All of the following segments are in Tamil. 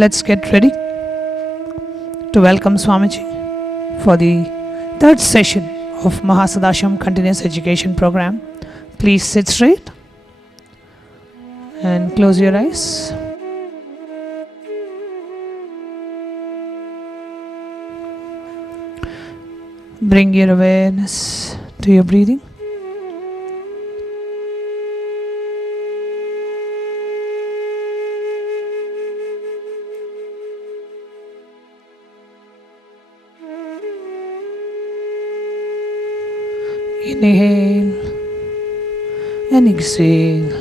Let's get ready to welcome Swamiji for the third session of Mahasadashram Continuous Education Program. Please sit straight and close your eyes. Bring your awareness to your breathing. Inhale and exhale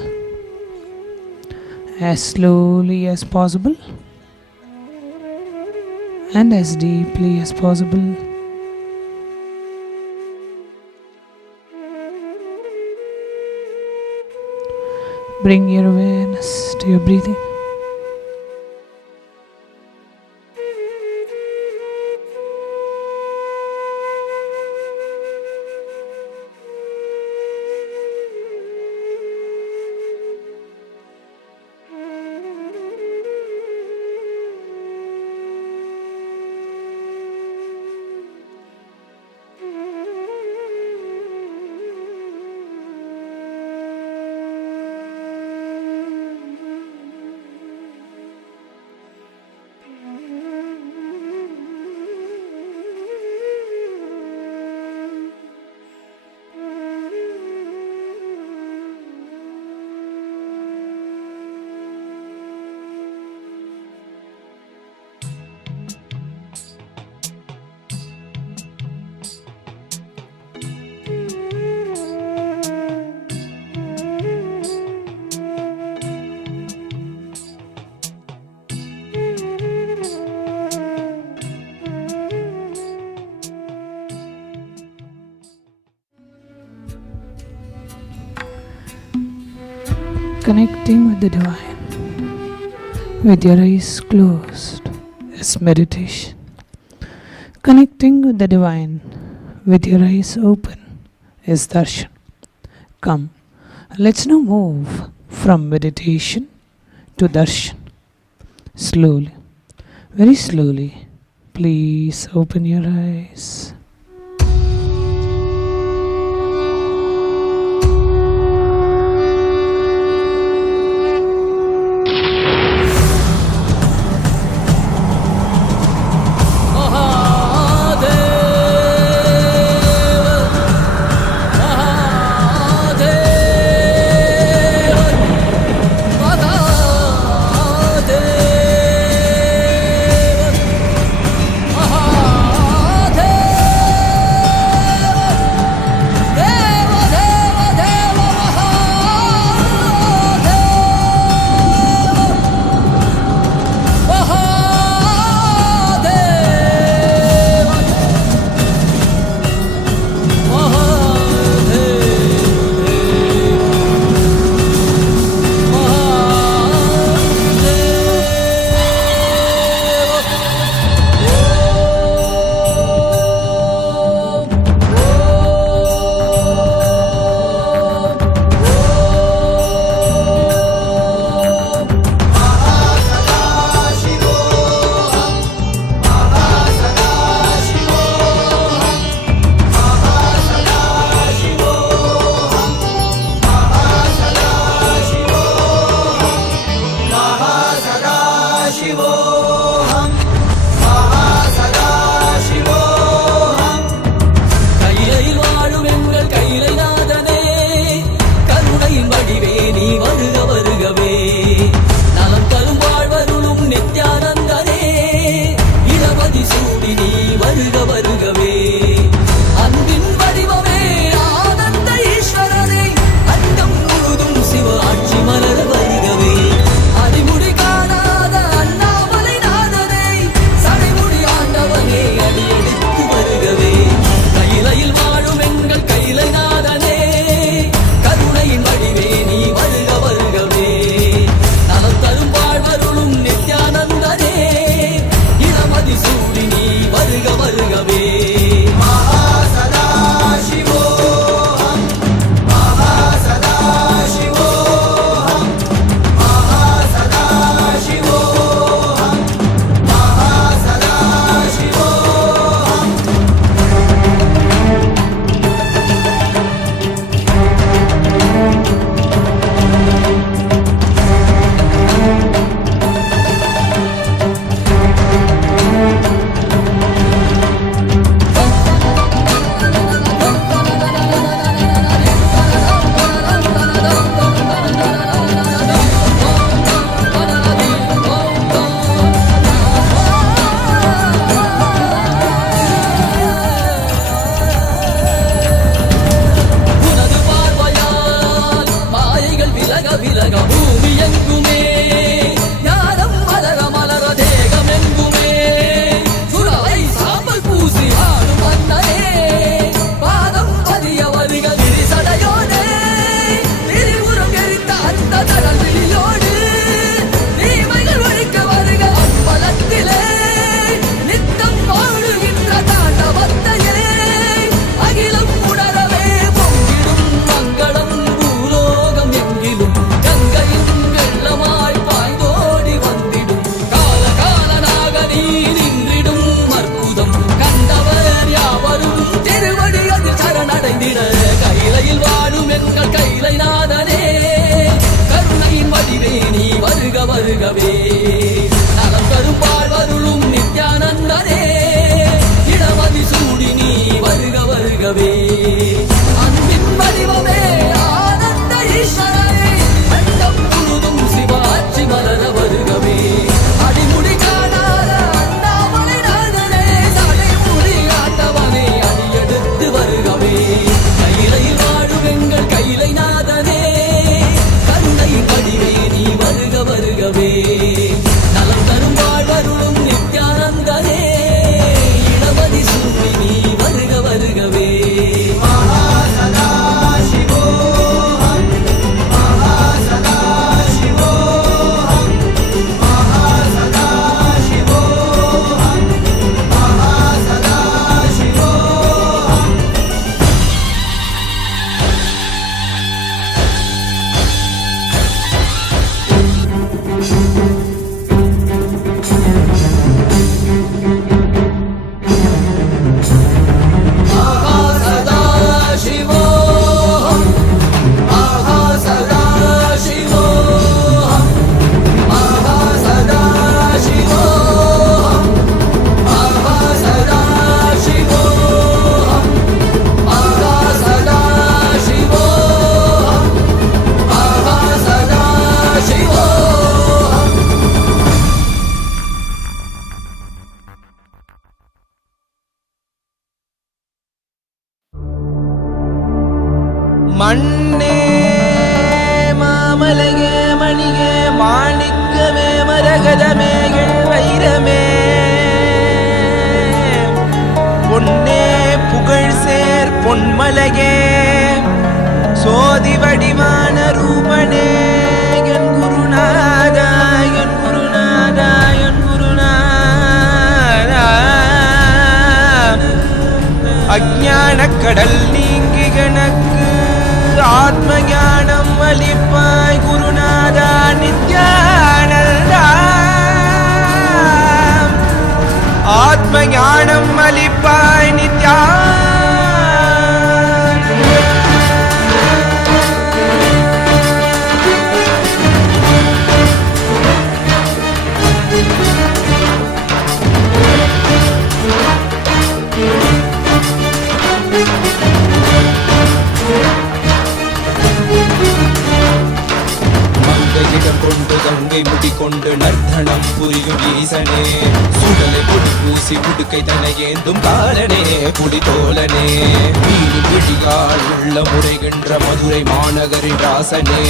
as slowly as possible and as deeply as possible. Bring your awareness to your breathing. Connecting with the divine with your eyes closed is meditation. Connecting with the divine with your eyes open is darshan. Come, let's now move from meditation to darshan. Slowly, very slowly, please open your eyes. அடிமுடி காணாத அண்ணாமலை பொன்மலையே சோதி வடிவான ரூபனே என் குருநாதா என் குருநாதா என் குருநாதா அஞ்ஞான கடல் நீங்கி எனக்கு ஆத்ம ஞானம் அளிப்பாய் குருநாதா நித்யானந்தா ஆத்ம ஞானம் அளிப்பாய் நித்யா கொண்டு கங்கை முடிக்கொண்டு நர்த்தனம் புரியும் ஈசனே சுடலை புடி பூசி புடுக்கை தன ஏந்தும் காலனே புடித்தோலனே மீனின் விழியால் உள்ள முறைகின்ற மதுரை மாநகரின் ராசனே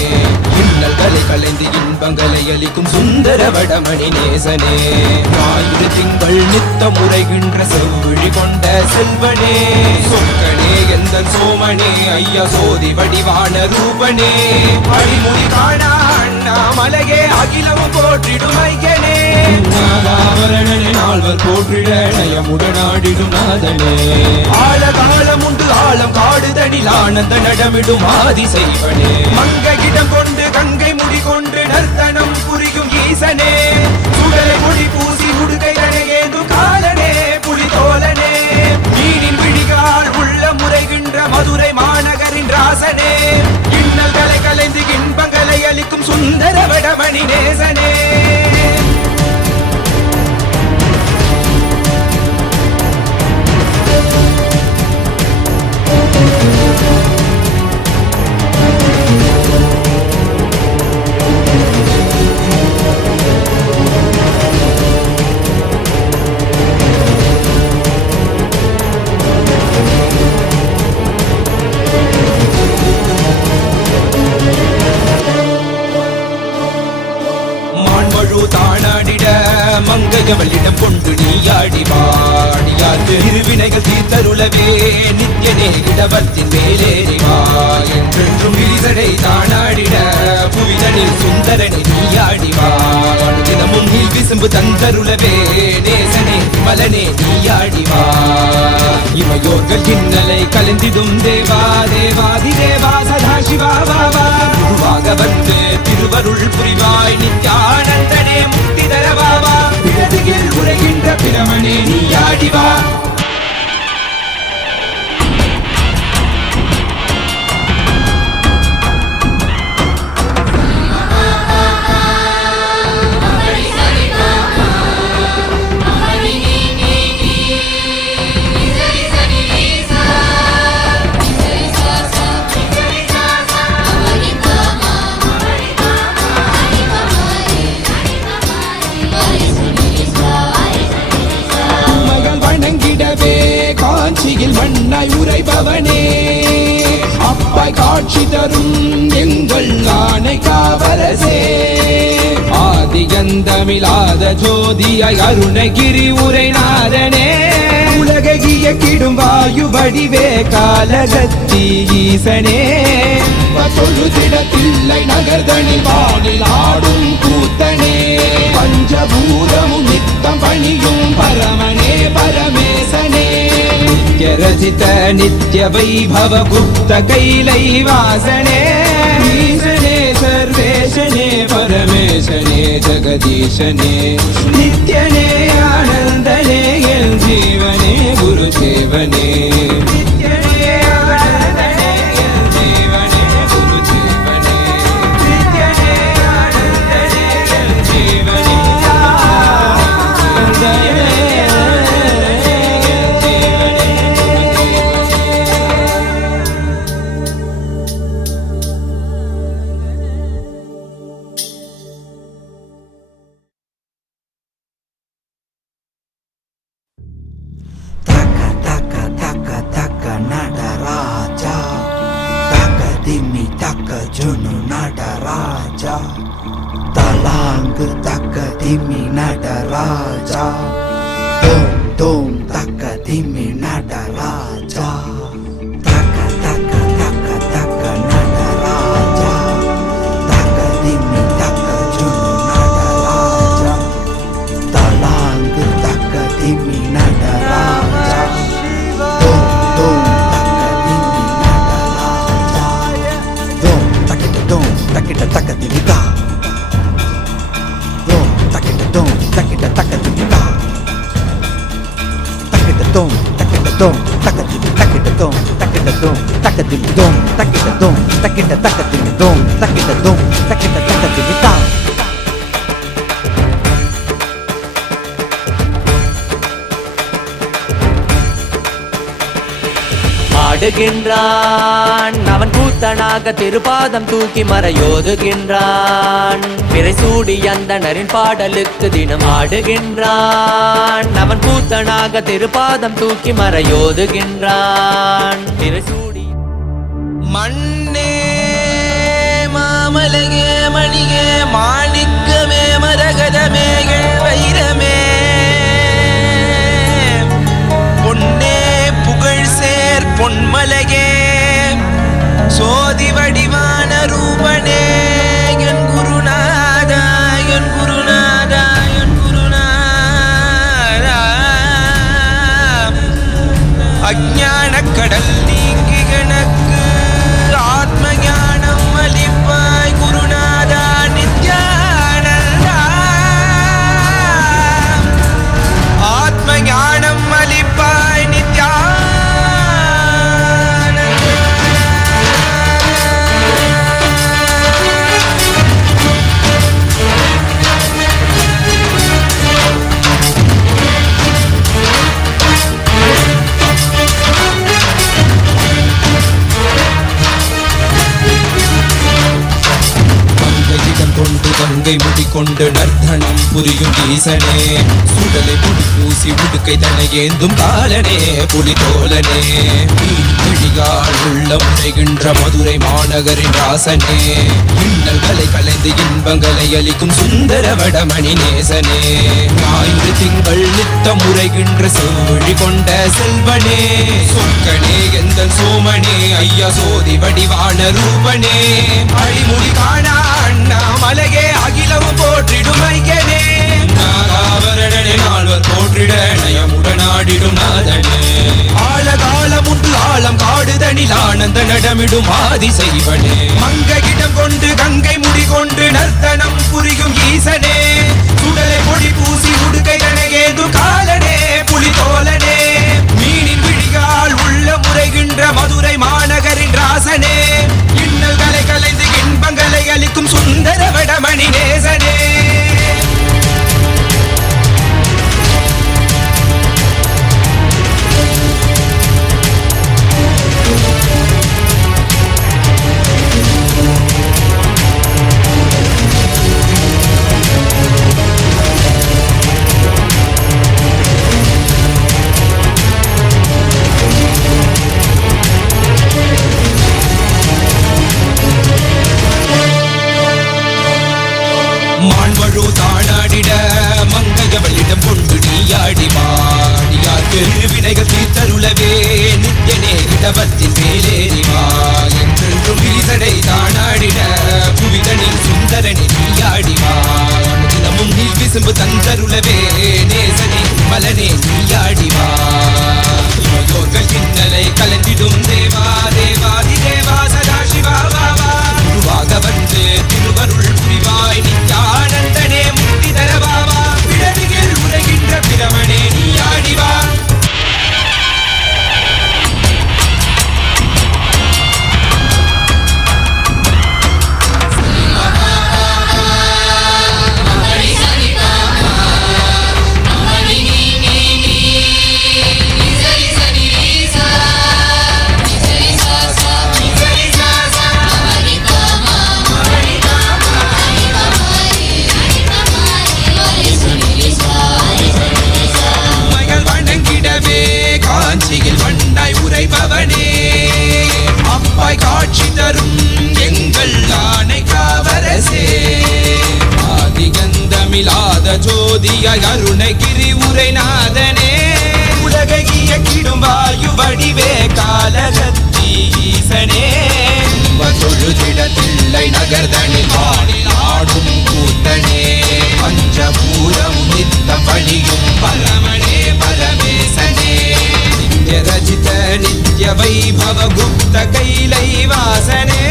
இன்னல்களை கலைந்து இன்பங்களை அளிக்கும் சுந்தர வடமணி நேசனே ஞாயிறு திங்கள் நித்த முறைகின்ற செவ்விழி கொண்ட செல்வனே சொக்கனே எந்த சோமனே ஐயா சோதி வடிவான ரூபனே அடிமுடி காணா மலையே அகிலமும் போற்றிடும் ஐயனே நாதாவரணனே நால்வர் போற்றிட நயமுடனாடிடும் நாதனே ஆழகாலம் உண்டு ஆழம் காடுதனில் ஆனந்த நடமிடும் ஆதி செய்வனே மங்கையிடம் கொண்டு கங்கை முடி கொண்டு நர்த்தனம் புரியும் ஈசனே சுடலை முடி பூசி உடுகை ஏதும் காலனே புலிதோலனே மீனின் விழிகால் உள்ள முறைகின்ற மதுரை மாநகரின் ராசனே இன்னல்களை கலைந்து இன்பங்களை அளிக்கும் சுந்தர வடமணி நேசனே மங்கையவளிடம் கொண்டு நீயாடி வாடியாற்று இருவினைகள் தீர்த்தருளவே நித்யனே இடவத்தின் மேலேறிவா என்றென்றும் விரிசடை தானாடிட புவிதனில் சுந்தரனை நீயாடிவா தினமும் நீ விசும்பு தந்தருளவே நேசனே மலனே நீயாடிவா இமையோர்கள் இன்னலை கலந்திடும் தேவா தேவாதி தேவா சதா சிவாவா குருவாக வந்து திருவருள் புரிவாய் நித்யானந்தனே முக்தி தரவாவா பிறதியில் உரைகின்ற பிரமனே நீயாடிவா மண்ணாய் உரைபவனே அப்பாய் காட்சி தரும் எங்கள் ஆணை காவலசே ஆதிகந்தமிழாத ஜோதியாய் அருணகிரி உரைநாதனே உலகிய கிடும் வாயு வடிவே காலகத்தி ஈசனே தொழுதிடத்தில்லை நகர்தனில் வானில் ஆடும் கூத்தனே பஞ்சபூதமும் நித்தம் பணியும் பரமனே பரமேசனே ரசித நித்ய வைபவ குப்த கைலை வாசனே ஈசனே சர்வேசனே பரமேசனே ஜகதீசனே நித்யனே ஆனந்தனே என் ஜீவனே குரு சேவனே நித்யனே ஆனந்தனே என் ஜீவனே குரு சேவனே நித்யனே ஆனந்தனே என் ஜீவனே நடராஜா தலாங்கு தக்க திம்மி நடராஜா தோம் தோம் தக்க திம்மி நடராஜா திம்மி நடராஜா தோம் தோம் தக்க திம்மி நடராஜா தோம் தக்கிட்ட தக்க திமிதா தோம் தக்கிட்ட தக்க திமிதா தக்கிட்ட தக்க திமி தக்கிட்ட தக்க திமி தோம் தக்கிட்ட தக்க திமி தோம் தக்கிட்ட தக்க திமிதா ஆடுகின்றான் அவன் கூத்தனாக திருப்பாதம் தூக்கி மறையோதுகின்றான் பிறை சூடி அந்தணரின் பாடலுக்கு தினம் ஆடுகின்றான் அவன் கூத்தனாக திருப்பாதம் தூக்கி மறையோதுகின்றான் பிறை சூடி மண்ணே மாமலகே மணியே மாணிக்கமே மரகதமே வைரமே பொன்னே புகழ் சேர் பொன்மலகே சோதி வடிவான ரூபனே என் குருநாதா என் குருநாதா என் குருநாதா அஞ்ஞான கடல் நீங்கி கணக்கு ஆத்ம ஞானம் அளிப்பாய் குருநாதா நித்யானந்தா ஆத்ம ஞானம் அளிப்பாய் நித்யானந்தா கொண்டு கங்கை முடிக்கொண்டு நர்த்தனம் புரியும் ஈசனே சுடலை புடி பூசி உடுக்கை தனை ஏந்தும் காலனே புலி தோலனே விழிகால் உள்ள முறைகின்ற மதுரை மாநகரின் ராசனே இன்னல்களை கலைந்து இன்பங்களை அளிக்கும் சுந்தர வடமணி நேசனே ஞாயிறு திங்கள் நித்த முறைகின்ற செவ்வழி கொண்ட செல்வனே சொற்கனே எந்த சோமனே ஐயா சோதி வடிவான ரூபனே அழிமொழி காணா அண்ணா மலகே அகிலவும் போற்றிடும் ஐயனே நாகாவரணனே நால்வர் போற்றிட நயமுடனாடிடும் நாதனே ஆழகாலம் உண்டு ஆழம் காடுதனில் ஆனந்த நடமிடும் ஆதி செய்வனே மங்கையிடம் கொண்டு கங்கை முடி கொண்டு நர்த்தனம் புரியும் ஈசனே சுடலை பொடி பூசி உடுகை கனகேது காலனே புலி தோலனே மீனின் விழிகால் உள்ள முறைகின்ற மதுரை மாநகரின் ராசனே இன்னல்களை கலைந்து இன்பங்களை அளிக்கும் சுந்தர வடமணி நேசனே மான்வழு தானாடிட மங்கையவளிடம் கொண்டு நீயாடி மாடியார் வினைகள் தீர்த்தருளவே நித்யனே இடவத்தின் மேலேறிவா என்றென்றும் ஈசடை தானாடிட புவிதனில் சுந்தரனே நீயாடிவா தினமும் நீ விசும்பு தந்தருளவே நேசனே மலனே நீயாடிவா யோர்கள் இன்னலை கலந்திடும் தேவா தேவாதி தேவா சதா சிவா வாவா குருவாக வந்து திருவருள் புரிவாய் நித்யானந்தனே முக்தி தரவாவா பிறவிகள் உலகின்ற பிரமனே நீயாடிவா காஞ்சியில் வண்ணாய் உரைபவனே அப்பாய் காட்சி தரும் எங்கள் ஆணை காவரசே ஆதிகந்தமில்லாத ஜோதிய அருணகிரி உரைநாதனே உலகைய கிடும் வாயு வடிவே காலகத்தி ஈசனே தொழுதிடத்தில்லை நகர்தனில் வானில் ஆடும் கூத்தனே பஞ்சபூரம் நித்த பணியும் பரமனே वैभव गुप्त कैलैवासने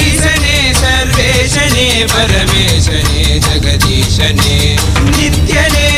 ईशने सर्वेशने परमेशने जगदीशने नित्यने